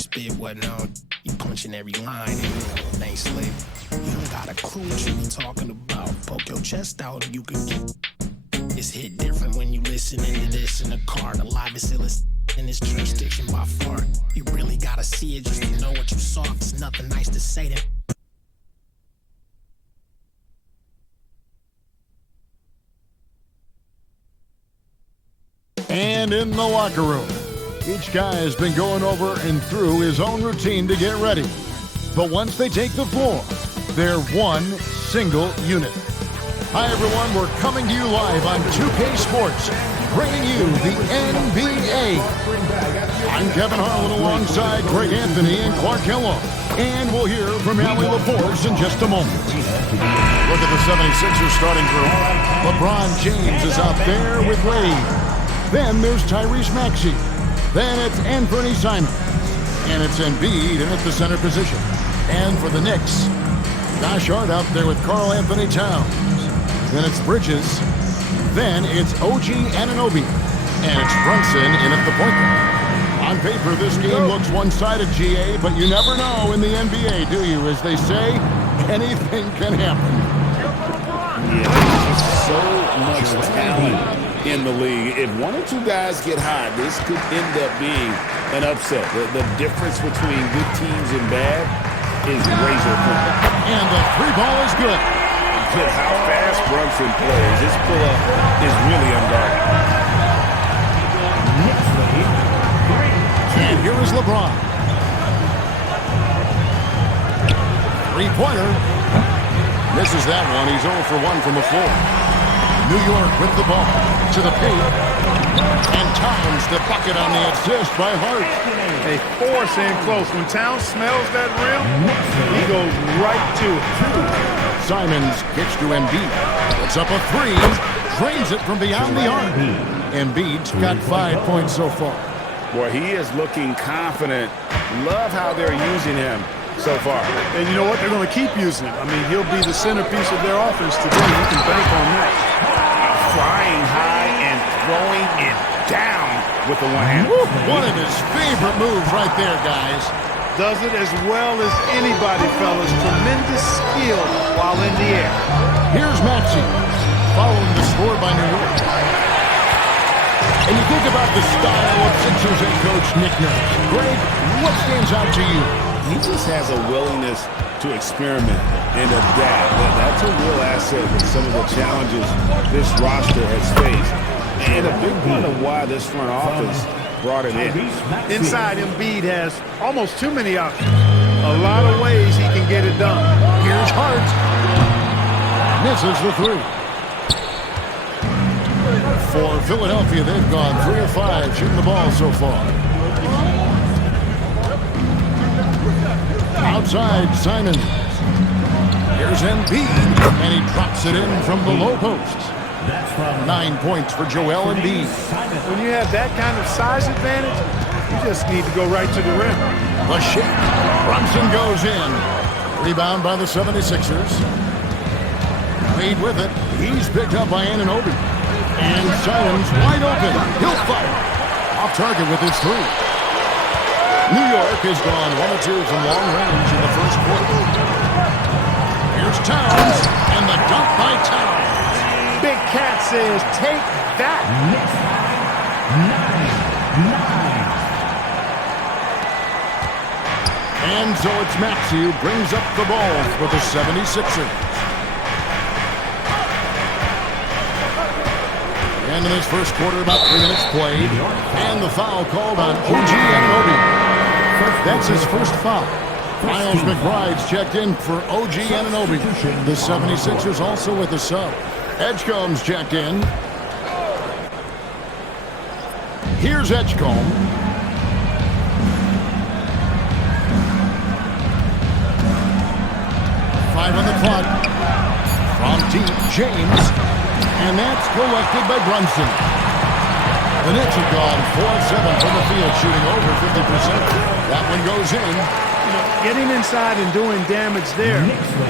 spit what on. You punching every line and it ain't slick. You don't got a clue what you be talking about. Poke your chest out and you can get. It's hit different when you listening to this in the car. The live is illest in this jurisdiction by far. You really gotta see it just to know what you saw. It's nothing nice to say to. And in the locker room, each guy has been going over and through his own routine to get ready. But once they take the floor, they're one single unit. Hi everyone, we're coming to you live on 2K Sports, bringing you the NBA. I'm Kevin Harlan alongside Greg Anthony and Clark Kellogg. And we'll hear from Allie LaForce in just a moment. Look at the 76ers starting group. LeBron James is out there with Wade. Then there's Tyrese Maxey. Then it's Anthony Simons. And it's Embiid in at the center position. And for the Knicks, Josh Hart out there with Karl Anthony Towns. Then it's Bridges. Then it's OG Anunoby. And it's Brunson in at the point guard. On paper, this game looks one-sided, GA, but you never know in the NBA, do you? As they say, anything can happen. Yeah, there's so much talent in the league. If one or two guys get hot, this could end up being an upset. The difference between good teams and bad is razor thin. And the three ball is good. But how fast Brunson plays, this pull-up is really unguarded. And here is LeBron. Three-pointer. Misses that one. He's 0 for 1 from the floor. New York with the ball to the paint. And Towns the bucket on the assist by Hart. They force in close. When Towns smells that rim, he goes right to it. Simons kicks to Embiid. Puts up a three. Drains it from beyond the arc. Embiid's got 5 points so far. Boy, he is looking confident. Love how they're using him so far. And you know what? They're going to keep using him. I mean, he'll be the centerpiece of their offense today. You can bank on that. Flying high and throwing it down with the one-hand. One of his favorite moves right there, guys. Does it as well as anybody, fellas. Tremendous skill while in the air. Here's Maxey following the score by New York. And you think about the style of Sixers head coach Nick Nurse. Greg, what stands out to you? He just has a willingness to experiment and adapt. That's a real asset with some of the challenges this roster has faced. And a big part of why this front office brought it in. Inside, Embiid has almost too many options. A lot of ways he can get it done. Here's Hart. Misses the three. For Philadelphia, they've gone 3 of 5 shooting the ball so far. Outside, Simons. Here's Embiid, and he drops it in from the low post. 9 points for Joel Embiid. When you have that kind of size advantage, you just need to go right to the rim. The shake. Brunson goes in. Rebound by the 76ers. Wade with it. He's picked up by Anunoby. And Simons wide open. He'll fire. Off target with his three. New York has gone 1 of 2 from long range in the first quarter. Here's Towns, and the dunk by Towns. Big Cat says, take that. And so it's Maxey who brings up the ball for the 76ers. And in his first quarter, about 3 minutes played. And the foul called on OG Anunoby. That's his first foul. Miles McBride's checked in for OG Anunoby. The 76ers also with a sub. Edgecombe's checked in. Here's Edgecombe. Five on the clock. From deep, James. And that's collected by Brunson. The Knicks have gone 4-7 from the field, shooting over 50%. That one goes in. You know, getting inside and doing damage there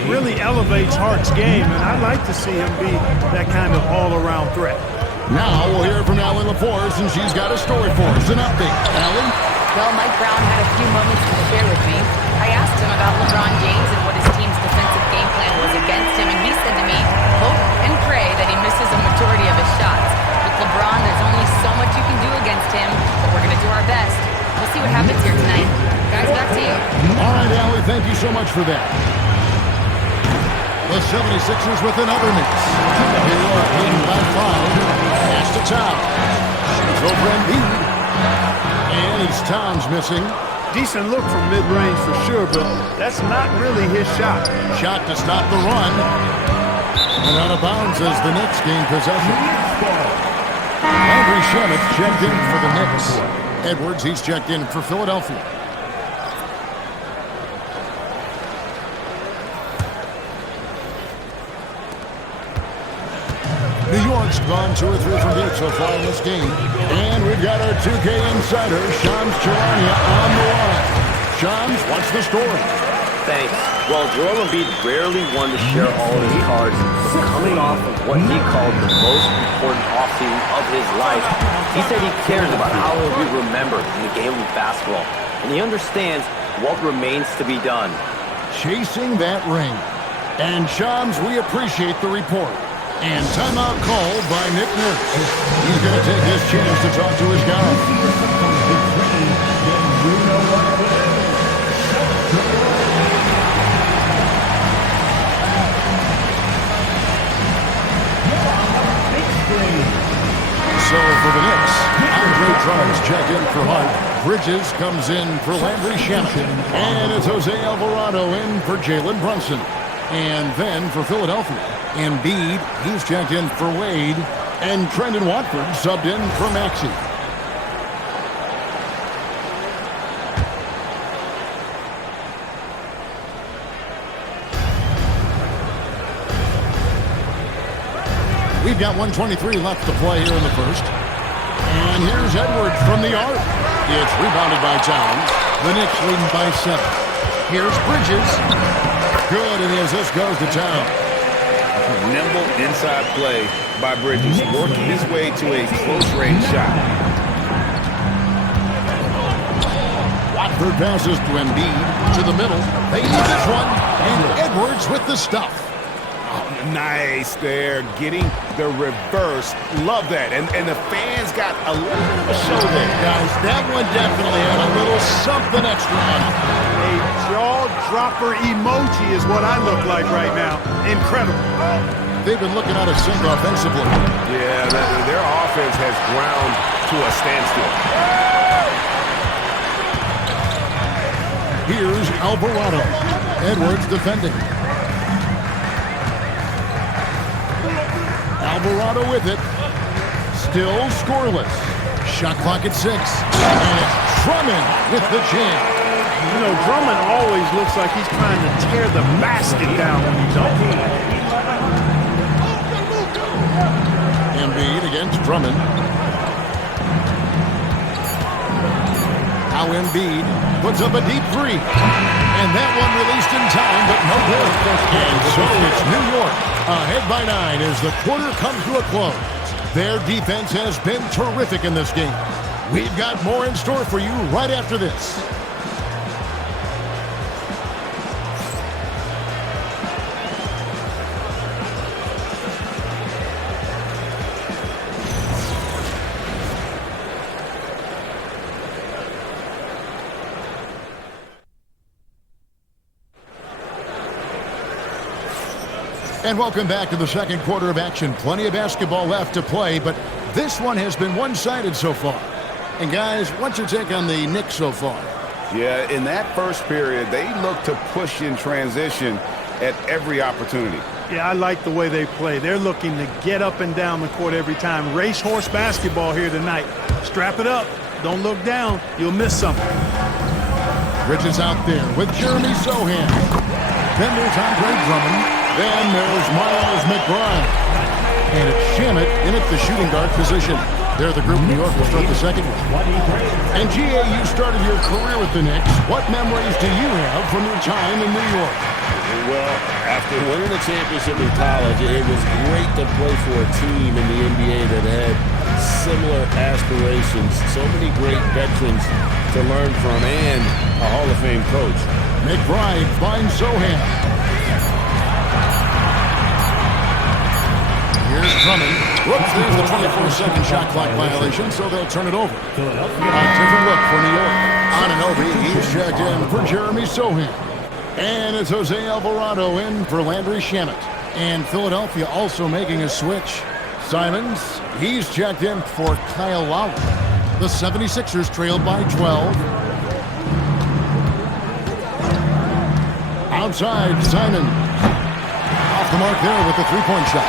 really elevates Hart's game, and I'd like to see him be that kind of all-around threat. Now we'll hear from Allie LaForce, and she's got a story for us. An update. Allie? Well, Mike Brown had a few moments to share with me. I asked him about LeBron James and what his team's defensive game plan was against him, and he said to me, hope and pray that he misses a majority of his shots. With LeBron, there's only so much you can do against him, but we're going to do our best. We'll see what happens here tonight. Guys, back to you. All right, Allie, thank you so much for that. The 76ers with another miss. They are leading by 5. Pass to Towns. It's over Embiid. And it's Towns missing. Decent look from mid-range for sure, but that's not really his shot. Shot to stop the run. And out of bounds as the Knicks gain possession. Landry Shamet checked in for the Knicks. Edwards, he's checked in for Philadelphia. New York's gone 2 or 3 from deep so far in this game. And we've got our 2K insider, Shams Charania, on the line. Shams, what's the story? Thanks. Well, Joel Embiid rarely wanted to share all of his cards, but coming off of what he called the most important offseason of his life, he said he cares about how he'll be remembered in the game of basketball, and he understands what remains to be done. Chasing that ring. And Shams, we appreciate the report. And timeout call by Nick Nurse. He's going to take his chance to talk to his guys. So for the Knicks, Andre Drummond's checked in for Hart. Bridges comes in for Landry Shamet. And it's Jose Alvarado in for Jalen Brunson. And then for Philadelphia, Embiid, he's checked in for Wade. And Trendon Watford subbed in for Maxey. We've got 1:23 left to play here in the first. And here's Edwards from the arc. It's rebounded by Towns. The Knicks leading by 7. Here's Bridges. Good, and as this goes to Towns. Nimble inside play by Bridges, working his way to a close-range shot. Watford passes to Embiid to the middle. They need this one, and Edwards with the stuff. Nice there, getting the reverse. Love that. And the fans got a little bit of a show there. Guys, that one definitely had a little something extra on it. A jaw-dropper emoji is what I look like right now. Incredible. They've been looking out of sync offensively. Yeah, their offense has ground to a standstill. Here's Alvarado. Edwards defending. Alvarado with it. Still scoreless. Shot clock at 6. And it's Drummond with the jam. You know, Drummond always looks like he's trying to tear the basket down when he's on. Embiid against Drummond. Now Embiid puts up a deep 3. And that one released in time, but no good. And so it's New York ahead by 9 as the quarter comes to a close. Their defense has been terrific in this game. We've got more in store for you right after this. And welcome back to the second quarter of action. Plenty of basketball left to play, but this one has been one-sided so far. And guys, what's your take on the Knicks so far? Yeah, in that first period, they look to push in transition at every opportunity. Yeah, I like the way they play. They're looking to get up and down the court every time. Racehorse basketball here tonight. Strap it up. Don't look down. You'll miss something. Bridges out there with Jeremy Sohan. Then there's Andre Drummond. Then there's Miles McBride. And it's Shamet in at the shooting guard position. They're the group New York will start the second one. And GA, you started your career with the Knicks. What memories do you have from your time in New York? Well, after winning the championship in college, it was great to play for a team in the NBA that had similar aspirations. So many great veterans to learn from and a Hall of Fame coach. McBride finds Sohan. Here's Drummond. Whoops, there's the 24-second shot clock violation, so they'll turn it over. A different look for New York. Anunoby, he's checked in for Jeremy Sohan. And it's Jose Alvarado in for Landry Shamet. And Philadelphia also making a switch. Simons, he's checked in for Kyle Lowry. The 76ers trailed by 12. Outside, Simons. Off the mark there with the three-point shot.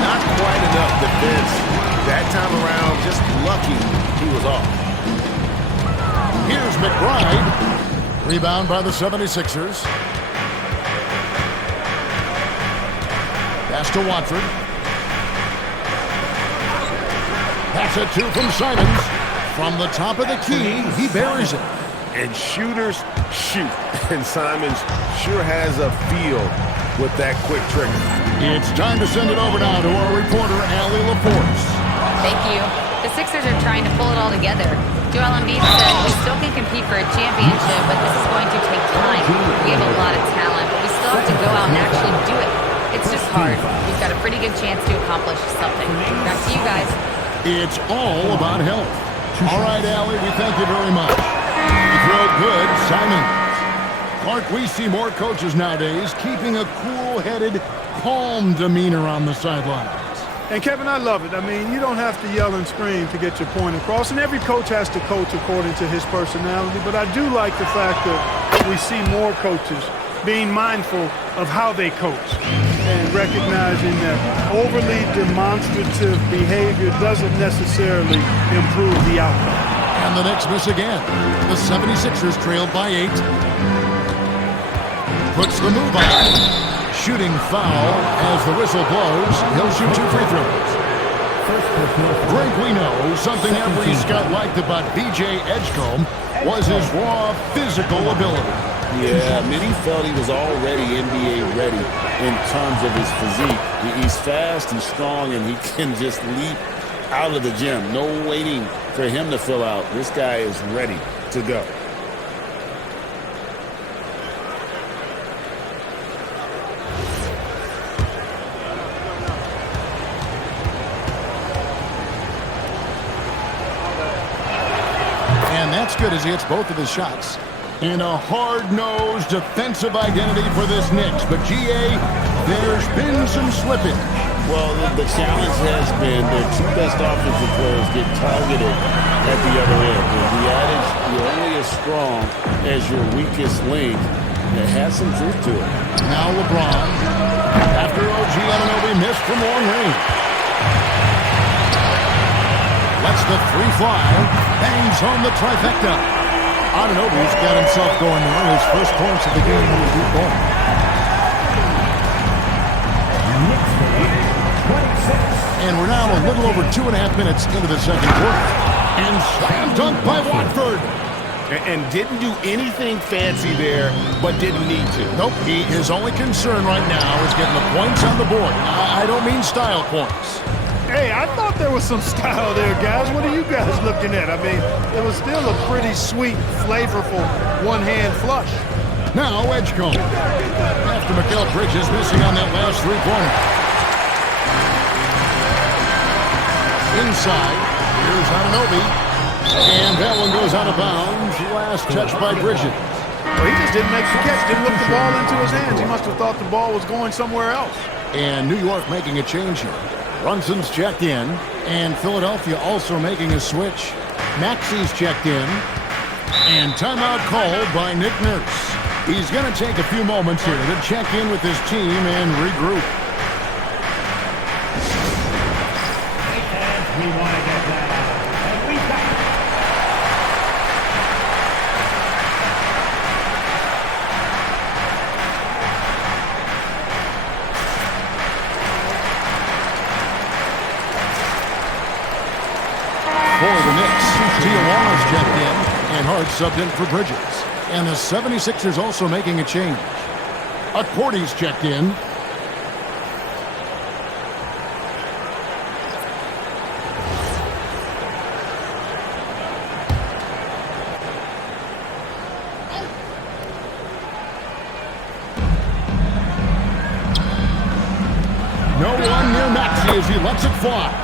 Not quite enough defense. That time around, just lucky he was off. Here's McBride. Rebound by the 76ers. Pass to Watford. That's a two from Simons. From the top of the key, he buries it. And shooters shoot. And Simons sure has a feel with that quick trigger. It's time to send it over now to our reporter, Allie LaForce. Thank you. The Sixers are trying to pull it all together. Joel Embiid said we still can compete for a championship, but this is going to take time. We have a lot of talent, but we still have to go out and actually do it. It's just hard. We've got a pretty good chance to accomplish something. Back to you guys. It's all about health. All right, Allie, we thank you very much. You throw good, Simon. Clark, we see more coaches nowadays keeping a cool-headed, calm demeanor on the sidelines. And, Kevin, I love it. I mean, you don't have to yell and scream to get your point across, and every coach has to coach according to his personality, but I do like the fact that we see more coaches being mindful of how they coach and recognizing that overly demonstrative behavior doesn't necessarily improve the outcome. And the Knicks miss again. The 76ers trailed by 8. Puts the move on. Shooting foul as the whistle blows. He'll shoot 2 free throws. Drink, we know something every scout liked about B.J. Edgecombe was his raw physical ability. Yeah, many felt he was already NBA ready in terms of his physique. He's fast, he's strong, and he can just leap out of the gym. No waiting for him to fill out. This guy is ready to go. And that's good as he hits both of his shots. And a hard-nosed defensive identity for this Knicks. But, G.A., there's been some slippage. Well, the challenge has been their 2 best offensive players get targeted at the other end. The adage, you're only as strong as your weakest link. It has some truth to it. Now LeBron, after OG Anunoby missed from long range. Lets the 3 fly, bangs home the trifecta. Anunoby's got himself going there. His first points of the game in the deep ball. And we're now a little over 2.5 minutes into the second quarter. And slam dunk by Watford. And didn't do anything fancy there, but didn't need to. Nope, his only concern right now is getting the points on the board. I don't mean style points. Hey, I thought there was some style there, guys. What are you guys looking at? I mean, it was still a pretty sweet, flavorful one-hand flush. Now Edgecombe. After Mikal Bridges missing on that last three-pointer. Inside, here's Anunoby. And that one goes out of bounds. Last touch by Bridges. Well, he just didn't make the catch, didn't look the ball into his hands. He must have thought the ball was going somewhere else. And New York making a change here. Brunson's checked in, and Philadelphia also making a switch. Maxey's checked in, and timeout called by Nick Nurse. He's going to take a few moments here to check in with his team and regroup. We want to get that out. And we got it. For the Knicks, Tijuana's checked in, and Hart subbed in for Bridges. And the 76ers also making a change. Accordy's checked in. No one near Maxey as he lets it fly.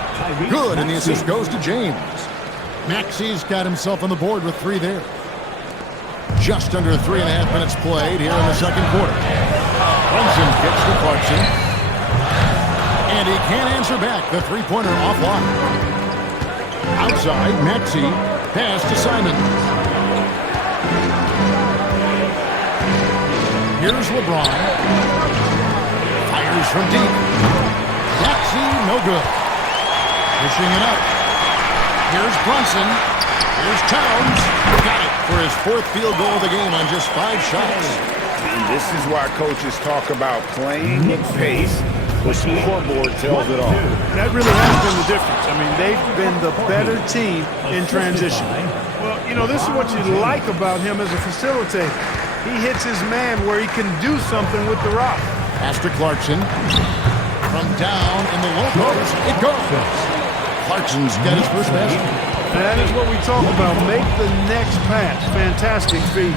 Good, and the assist goes to James. Maxey's got himself on the board with 3 there. Just under 3.5 minutes played here in the second quarter. Brunson gets to Clarkson. And he can't answer back. The three-pointer offline. Outside, Maxey. Pass to Simon. Here's LeBron. Fires from deep. Maxey, no good. Pushing it up. Here's Brunson. Here's Towns. Got it for his 4th field goal of the game on just 5 shots. And this is why coaches talk about playing with pace. The scoreboard tells it all. That really has been the difference. I mean, they've been the better team in transition. Well, you know, this is what you like about him as a facilitator. He hits his man where he can do something with the rock. Pass to Clarkson. From down in the low post, it goes. Clarkson's got his first basket. That is what we talk about. Make the next pass. Fantastic feed.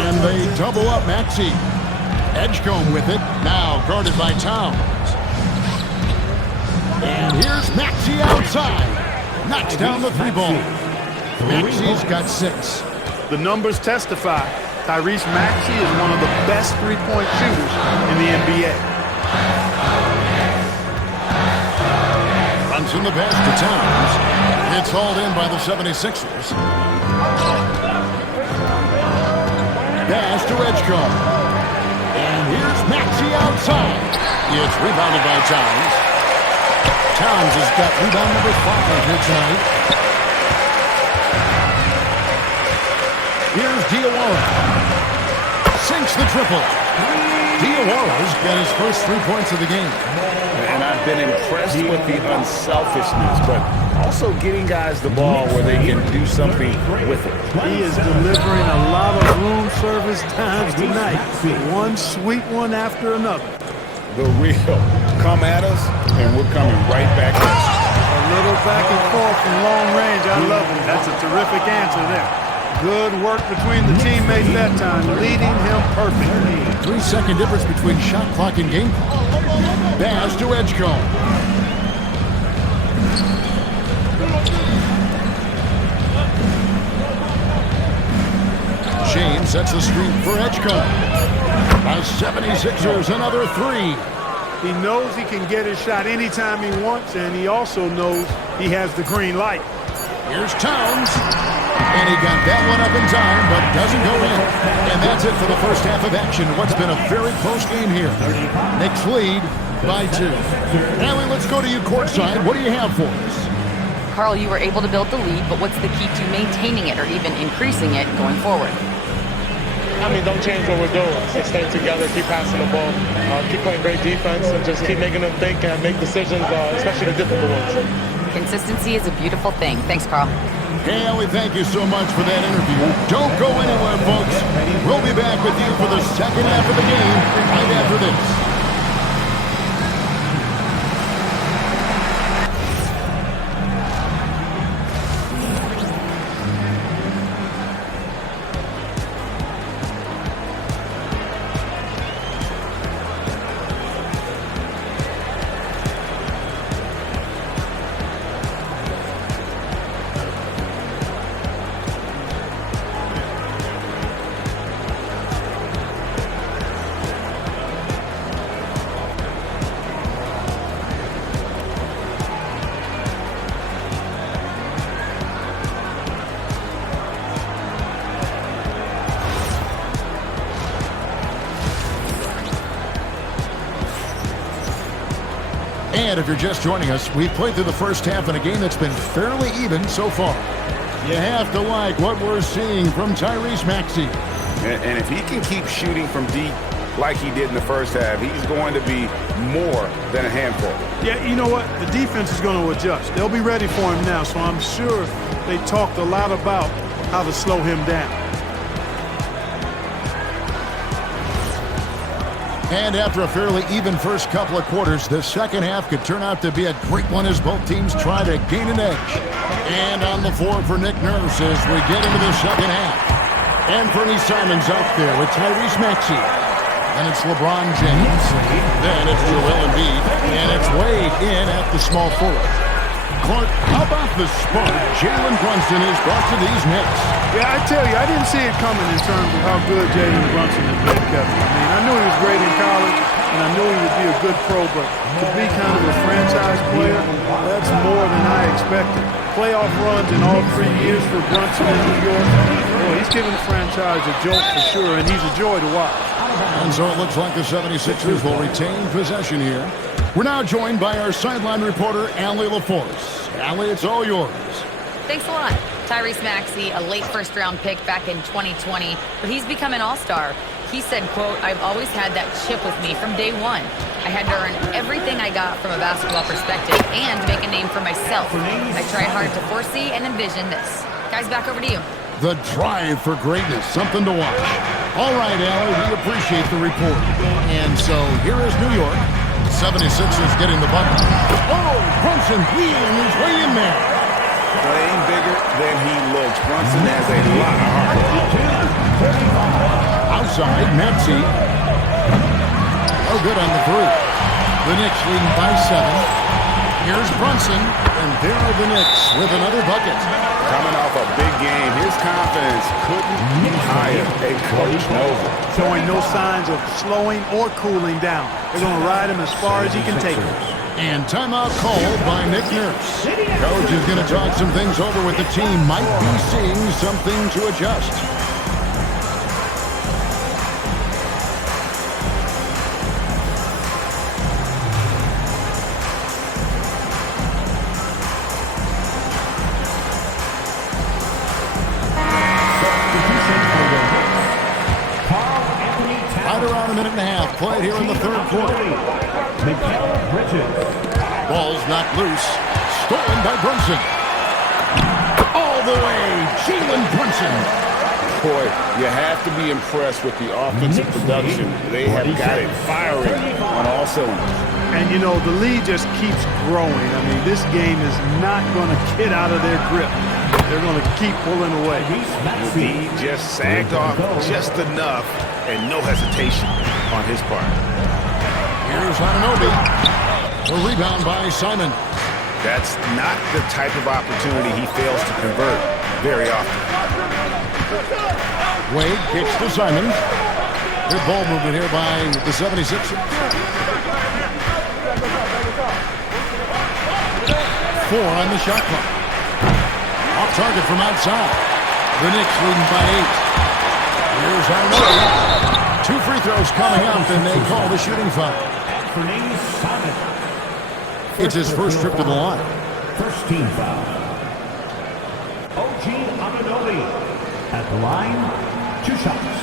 And they double up Maxey. Edgecombe with it. Now guarded by Towns. And here's Maxey outside. Knocks down the 3-ball. Maxey's got 6. The numbers testify. Tyrese Maxey is one of the best three-point shooters in the NBA. Runs in the pass to Towns. It's hauled in by the 76ers. Dash to Edgecombe. And here's Maxey outside. It's rebounded by Towns. Towns has got rebound number 5 here tonight. Here's Diawara. Sinks the triple. Diawara's got his first 3 points of the game. And I've been impressed with the unselfishness, but also getting guys the ball where they can do something with it. He is delivering a lot of room service times tonight. One sweet one after another. The real come at us, and we're coming right back at you. A little back and forth from long range. I love it. That's a terrific answer there. Good work between the teammates that time, leading him perfectly. 3-second difference between shot clock and game clock. Dash to Edgecombe. James sets the screen for Edgecombe. By 76ers, another 3. He knows he can get his shot anytime he wants, and he also knows he has the green light. Here's Towns. And he got that one up in time, but doesn't go in. And that's it for the first half of action. What's been a very close game here. Knicks lead by 2. Allie, let's go to you courtside. What do you have for us? Carl, you were able to build the lead, but what's the key to maintaining it or even increasing it going forward? I mean, don't change what we're doing. Just stay together, keep passing the ball, keep playing great defense, and just keep making them think and make decisions, especially the difficult ones. Consistency is a beautiful thing. Thanks, Carl. Hey, Ellie, thank you so much for that interview. Don't go anywhere, folks. We'll be back with you for the second half of the game right after this. And if you're just joining us, we've played through the first half in a game that's been fairly even so far. You have to like what we're seeing from Tyrese Maxey. And if he can keep shooting from deep like he did in the first half, he's going to be more than a handful. Yeah, you know what? The defense is going to adjust. They'll be ready for him now, so I'm sure they talked a lot about how to slow him down. And after a fairly even first couple of quarters, the second half could turn out to be a great one as both teams try to gain an edge. And on the floor for Nick Nurse as we get into the second half. Anthony Simons out there with Tyrese Maxey. Then it's LeBron James. Then it's Joel Embiid. And it's Wade in at the small forward. Clark, how about the spark Jalen Brunson has brought to these Knicks? Yeah, I tell you, I didn't see it coming in terms of how good Jalen Brunson has been, Kevin. I mean, I knew he was great in college, and I knew he would be a good pro, but to be kind of a franchise player, that's more than I expected. Playoff runs in all 3 years for Brunson in New York. Boy, he's giving the franchise a jolt for sure, and he's a joy to watch. And so it looks like the 76ers will retain possession here. We're now joined by our sideline reporter, Allie LaForce. Allie, it's all yours. Thanks a lot. Tyrese Maxey, a late first-round pick back in 2020, but he's become an all-star. He said, quote, "I've always had that chip with me from day one. I had to earn everything I got from a basketball perspective and make a name for myself. I tried hard to foresee and envision this." Guys, back over to you. The drive for greatness, something to watch. All right, Allie, we appreciate the report. And so here is New York. 76ers getting the bucket. Oh, Brunson wheeling his way in there. Playing bigger than he looks. Brunson has a lot of heart. Outside, Maxey. Oh, good on the three. The Knicks leading by 7. Here's Brunson, and there are the Knicks with another bucket. Coming off a big game, his confidence couldn't be higher. A coach knows it. Showing no signs of slowing or cooling down. They're going to ride him as far as he can take him. And timeout called by Nick Nurse. Coach is going to talk some things over with the team. Might be seeing something to adjust. Right around a minute and a half played here in the third quarter. Ball's knocked loose. Stolen by Brunson. All the way, Jalen Brunson. Boy, you have to be impressed with the offensive production. They have got it firing on all cylinders. And, you know, the lead just keeps growing. I mean, this game is not going to get out of their grip. They're going to keep pulling away. He just sagged off just enough and no hesitation on his part. Here's Anunoby. A rebound by Simon. That's not the type of opportunity he fails to convert very often. Wade kicks to Simon. Good ball movement here by the 76ers. 4 on the shot clock. Off target from outside. The Knicks leading by 8. Here's Anunoby. 2 free throws coming up, and they call the shooting foul. It's his first trip to the line. First team foul. OG Anunoby at the line. 2 shots.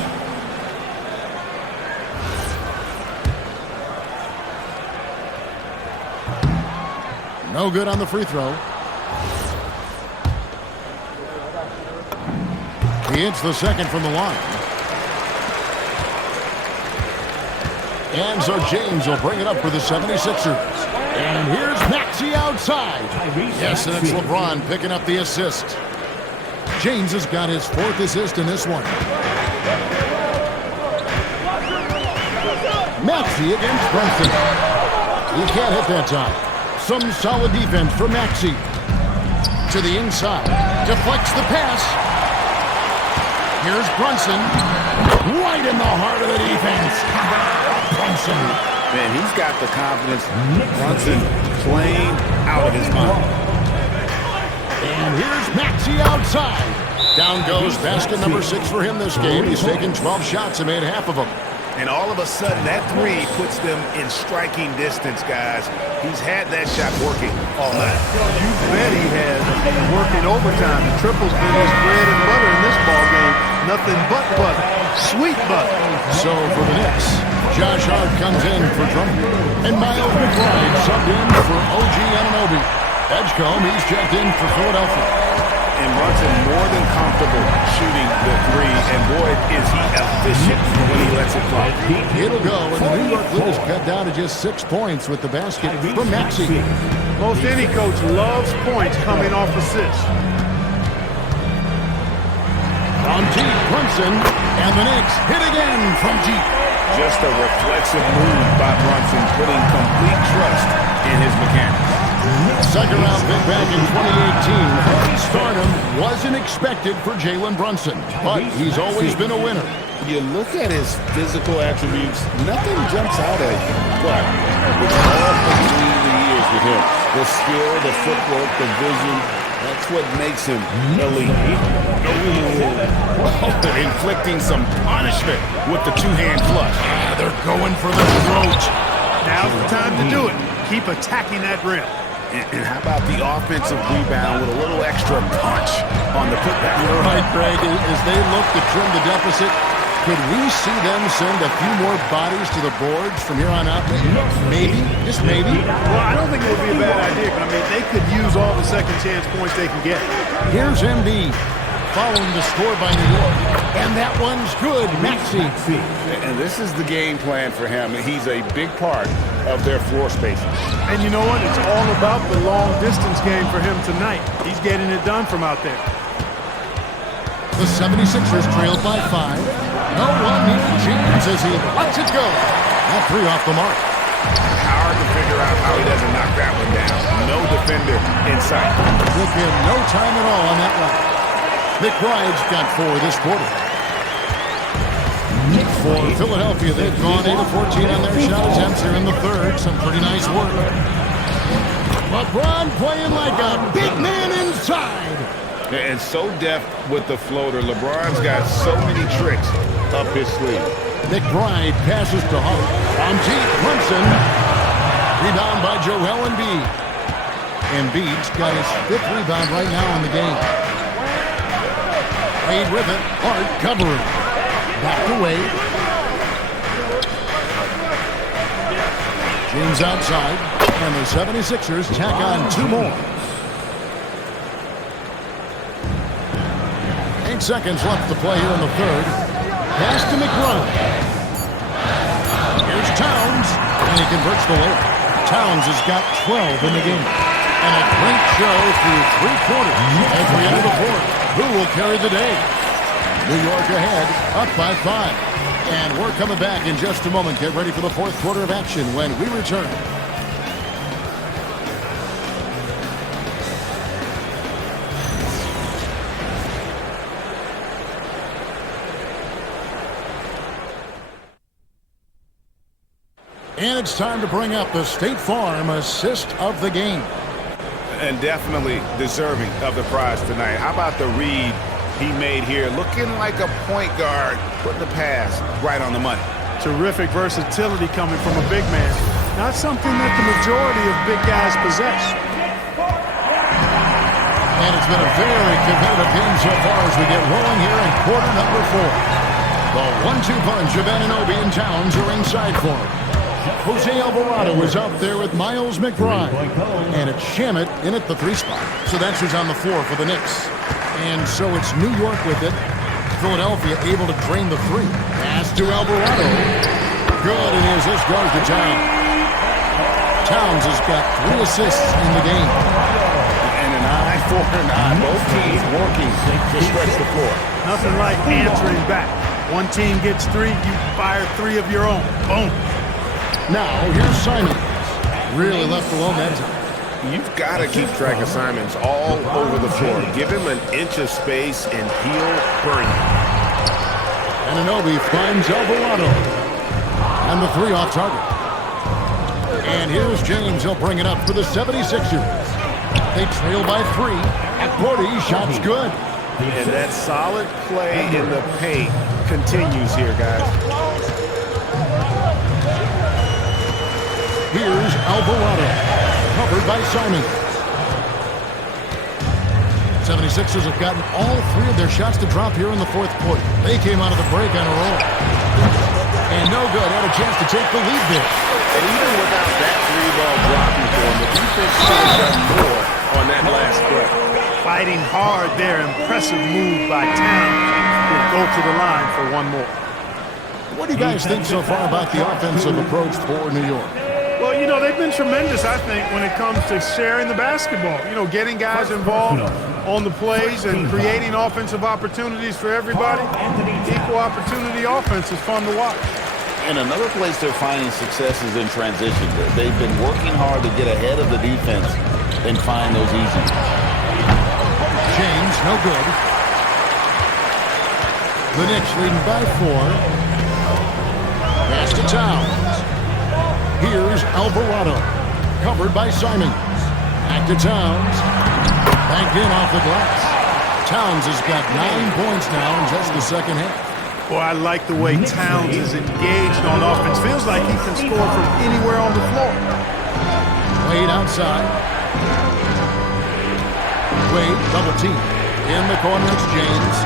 No good on the free throw. He hits the second from the line. And so James will bring it up for the 76ers. And here's Maxey outside. Yes, and it's LeBron picking up the assist. James has got his 4th assist in this one. Maxey against Brunson. He can't hit that time. Some solid defense from Maxey. To the inside. Deflects the pass. Here's Brunson. Right in the heart of the defense. Brunson. Man, he's got the confidence. Brunson playing out of his mind. And here's Maxey outside. Down goes basket number 6 for him this game. He's taken 12 shots and made half of them. And all of a sudden, that 3 puts them in striking distance, guys. He's had that shot working all night. You bet he has. Working overtime. The triple's been his bread and butter in this ball game. Nothing but butter. Sweet butter. So for the Knicks, Josh Hart comes in for Drummond. And Miles McBride subbed in for OG Anunoby. Edgecombe, he's checked in for Philadelphia. And Brunson more than comfortable shooting the 3. And boy, is he efficient when he lets offensive clock. It'll go, and the New York lead is cut down to just 6 points with the basket from Maxey. Most any coach loves points coming off assists. From deep, Brunson, and the Knicks hit again from deep. Just a reflexive move by Brunson, putting complete trust in his mechanics. Second round pick back in 2018. Stardom wasn't expected for Jalen Brunson, but he's always been a winner. You look at his physical attributes, nothing jumps out at you. But it's all between the years with him. The skill, the footwork, the vision, that's what makes him elite. Inflicting some punishment with the two-hand flush. They're going for the throat. Now's the time to do it. Keep attacking that rim. And how about the offensive rebound with a little extra punch on the putback? You're right, Greg. As they look to trim the deficit, could we see them send a few more bodies to the boards from here on out? Maybe, just maybe. Well, I don't think it would be a bad idea. I mean, they could use all the second chance points they can get. Here's Embiid following the score by New York. And that one's good, Maxey. And this is the game plan for him. He's a big part of their floor spacing. And you know what? It's all about the long distance game for him tonight. He's getting it done from out there. The 76ers trailed by 5. No one near James as he lets it go. That 3 off the mark. Hard to figure out how he doesn't knock that one down. No defender in sight. Took him no time at all on that one. McBride's got 4 this quarter. For Philadelphia, they've gone 8 of 14 on their shot attempts here in the third. Some pretty nice work. LeBron playing like a big man inside. And so deft with the floater. LeBron's got so many tricks up his sleeve. McBride passes to Hart. On deep, Brunson. Rebound by Joel Embiid. Embiid's got his 5th rebound right now in the game. Wade with it. Hart covering. Back to Wade. James outside. And the 76ers tack on 2 more. 8 seconds left to play here in the third. Pass to McBride. Here's Towns. And he converts the layup. Towns has got 12 in the game. And a great show through 3 quarters as we enter the fourth. Who will carry the day? New York ahead, up by 5. And we're coming back in just a moment. Get ready for the fourth quarter of action when we return. And it's time to bring up the State Farm assist of the game. And definitely deserving of the prize tonight. How about the read he made here? Looking like a point guard, putting the pass right on the money. Terrific versatility coming from a big man. Not something that the majority of big guys possess. And it's been a very competitive game so far as we get rolling here in quarter number 4. The 1-2 punch of Anunoby and Towns are inside for him. Jose Alvarado is out there with Miles McBride. And it's Shamet in at the 3 spot. So that's who's on the floor for the Knicks. And so it's New York with it. Philadelphia able to drain the 3. Pass to Alvarado. Good, and here's this goes to Towns. Towns has got 3 assists in the game. And an eye for an eye. Both teams working to stretch the floor. Nothing like answering back. One team gets 3, you fire 3 of your own. Boom. Now, here's Simon. Really left alone that time. You've got to keep track of Simons all over the floor. Give him an inch of space and he'll burn you. Anunoby finds Alvarado. And the 3 off target. And here's James. He'll bring it up for the 76ers. They trail by 3. At 40, shot's good. And that solid play in the paint continues here, guys. Here's Alvarado. Covered by Simon. 76ers have gotten all 3 of their shots to drop here in the fourth quarter. They came out of the break on a roll. And no good. Had a chance to take the lead there. And even without that 3-ball dropping for him, the defense should have done more on that last play. Fighting hard there. Impressive move by Towns. He'll go to the line for 1 more. What do you guys think so far about the offensive approach for New York? Well, you know, they've been tremendous, I think, when it comes to sharing the basketball. You know, getting guys involved on the plays and creating offensive opportunities for everybody. Equal opportunity offense is fun to watch. And another place they're finding success is in transition. They've been working hard to get ahead of the defense and find those easy. James, no good. The Knicks leading by 4. Pass to Towns. Here's Alvarado. Covered by Simons. Back to Towns. Banked in off the glass. Towns has got 9 points now in just the second half. Boy, I like the way Towns is engaged on offense. Feels like he can score from anywhere on the floor. Wade outside. Wade, double team. In the corner, it's James.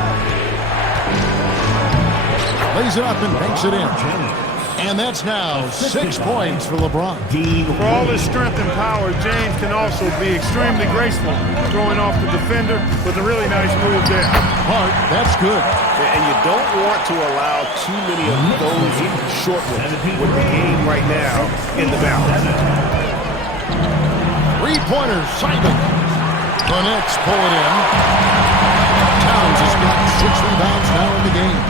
Lays it up and banks it in. And that's now 6 points for LeBron. For all his strength and power, James can also be extremely graceful, throwing off the defender with a really nice move there. Hart, that's good. And you don't want to allow too many of those short ones with the game right now in the balance. Three-pointers, Simon. The Knicks pull it in. Towns has got 6 rebounds now in the game.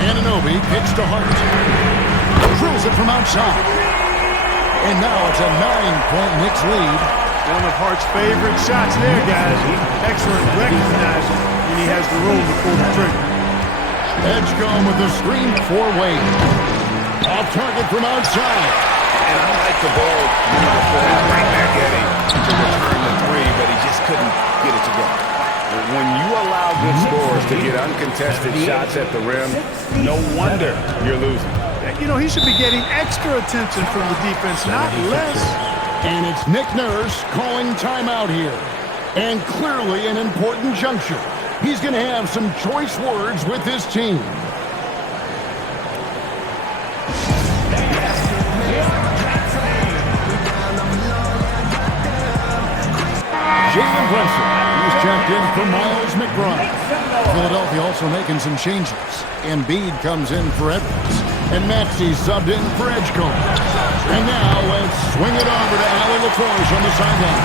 Anunoby kicks to Hart. Drills it from outside. And now it's a 9-point Knicks lead. One of Hart's favorite shots there, guys. Excellent recognizing when he has the room to pull the trigger. Edgecombe with the screen for Wade. Off target from outside. And I like the ball right back at him to return the three, but he just couldn't get it together. When you allow good scorers to get uncontested shots at the rim, no wonder you're losing. You know, he should be getting extra attention from the defense, not less. And it's Nick Nurse calling timeout here. And clearly an important juncture. He's going to have some choice words with his team. Jalen Brunson, he's checked in for Miles McBride. Philadelphia also making some changes. Embiid comes in for Edwards. And Maxey subbed in for Edgecombe. And now let's swing it over to Alan LaForge on the sideline.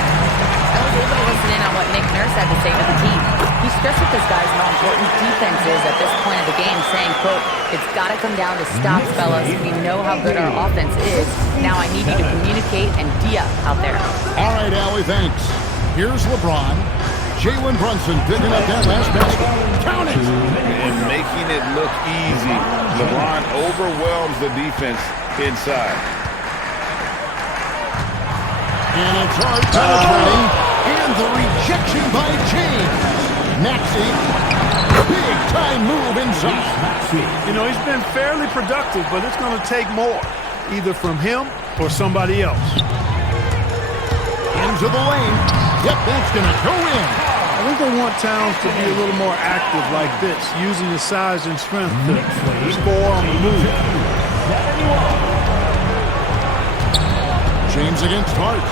I was able to listen in on what Nick Nurse had to say to the team. He stressed with his guys how important defense is at this point of the game, saying, quote, "It's got to come down to stops, fellas. We know how good our offense is. Now I need you to communicate and D-up out there." All right, Allie, thanks. Here's LeBron. Jalen Brunson picking up that last basket. Count it! And making it look easy. LeBron overwhelms the defense inside. And it's hard penetrating. And the rejection by James. Maxey, big time move inside. You know, he's been fairly productive, but it's going to take more, either from him or somebody else. Into the lane. Yep, that's going to go in. I think they want Towns to be a little more active like this, using his size and strength to score on the move. James against Hart.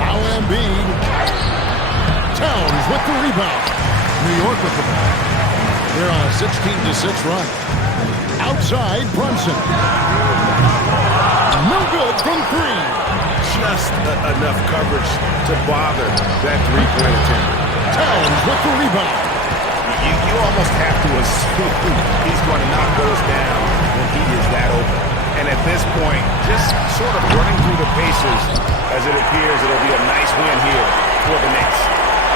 Now Embiid. Towns with the rebound. New York with the ball. They're on a 16-6 run. Outside, Brunson. No good from 3. Just enough coverage to bother that three-point attempt. Towns with the rebound. You almost have to assume he's going to knock those down when he is that open. And at this point, just sort of running through the paces as it appears it'll be a nice win here for the Knicks.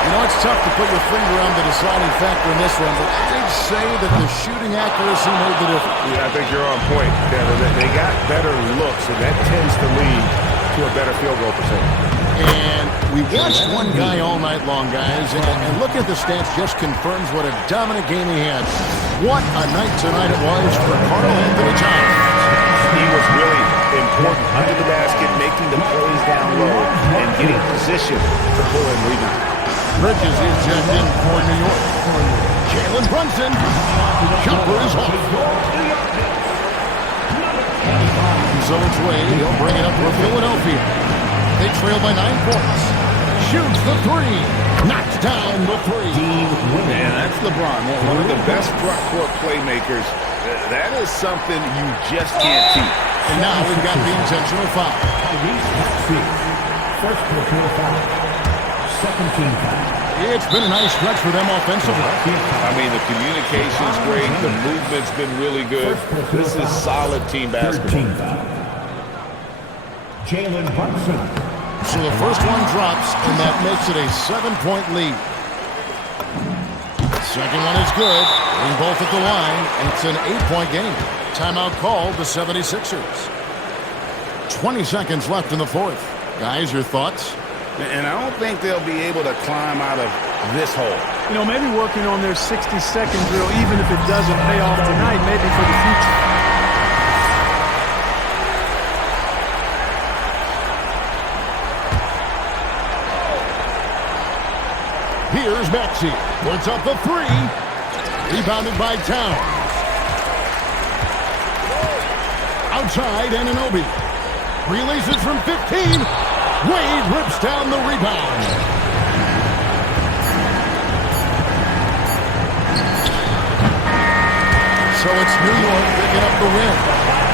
You know, it's tough to put your finger on the deciding factor in this one, but they'd say that the shooting accuracy made the difference. Yeah, I think you're on point, Kevin. They got better looks, and that tends to lead to a better field goal percentage. And we watched one guy all night long, guys, and looking at the stats just confirms what a dominant game he had. What a night tonight it was for Karl Anthony Towns. He was really important under the basket, making the plays down low and getting position to pull in rebound. Bridges is checked in for New York. Jalen Brunson. Jumper is off. So it's Wade. He'll bring it up for Philadelphia. They trail by 9 points. Shoots the 3. Knocks down the 3. Man, that's LeBron, one of the best front court playmakers. That is something you just can't teach. And now we've got the intentional foul. First personal foul. Second team foul. It's been a nice stretch for them offensively. I mean, the communication's great. The movement's been really good. This is solid team basketball. Team foul. Jalen Brunson. So the first one drops, and that makes it a 7-point lead. Second one is good. Being both at the line, and it's an 8-point game. Timeout called the 76ers. 20 seconds left in the fourth. Guys, your thoughts? And I don't think they'll be able to climb out of this hole. You know, maybe working on their 60-second drill, even if it doesn't pay off tonight, maybe for the future. Here's Maxey. Puts up the three. Rebounded by Towns. Outside, Anunoby. Releases from 15. Wade rips down the rebound. So it's New York picking up the win.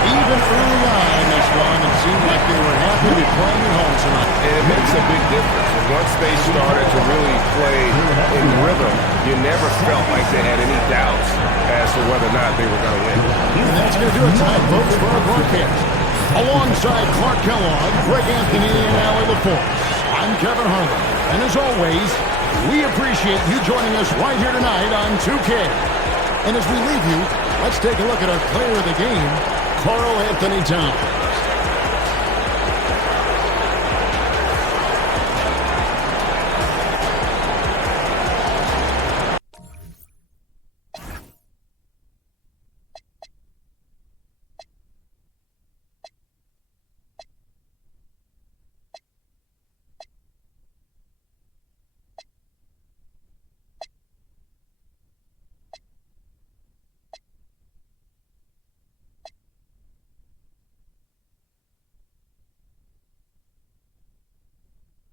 Even early on in this one, it seemed like they were happy to be playing at home tonight. And it makes a big difference. And once they started to really play in rhythm, you never felt like they had any doubts as to whether or not they were going to win. And that's going to do it tonight, folks, for our broadcast. Alongside Clark Kellogg, Greg Anthony, and Allie LaForce, I'm Kevin Harlan. And as always, we appreciate you joining us right here tonight on 2K. And as we leave you, let's take a look at our player of the game, Karl Anthony Towns.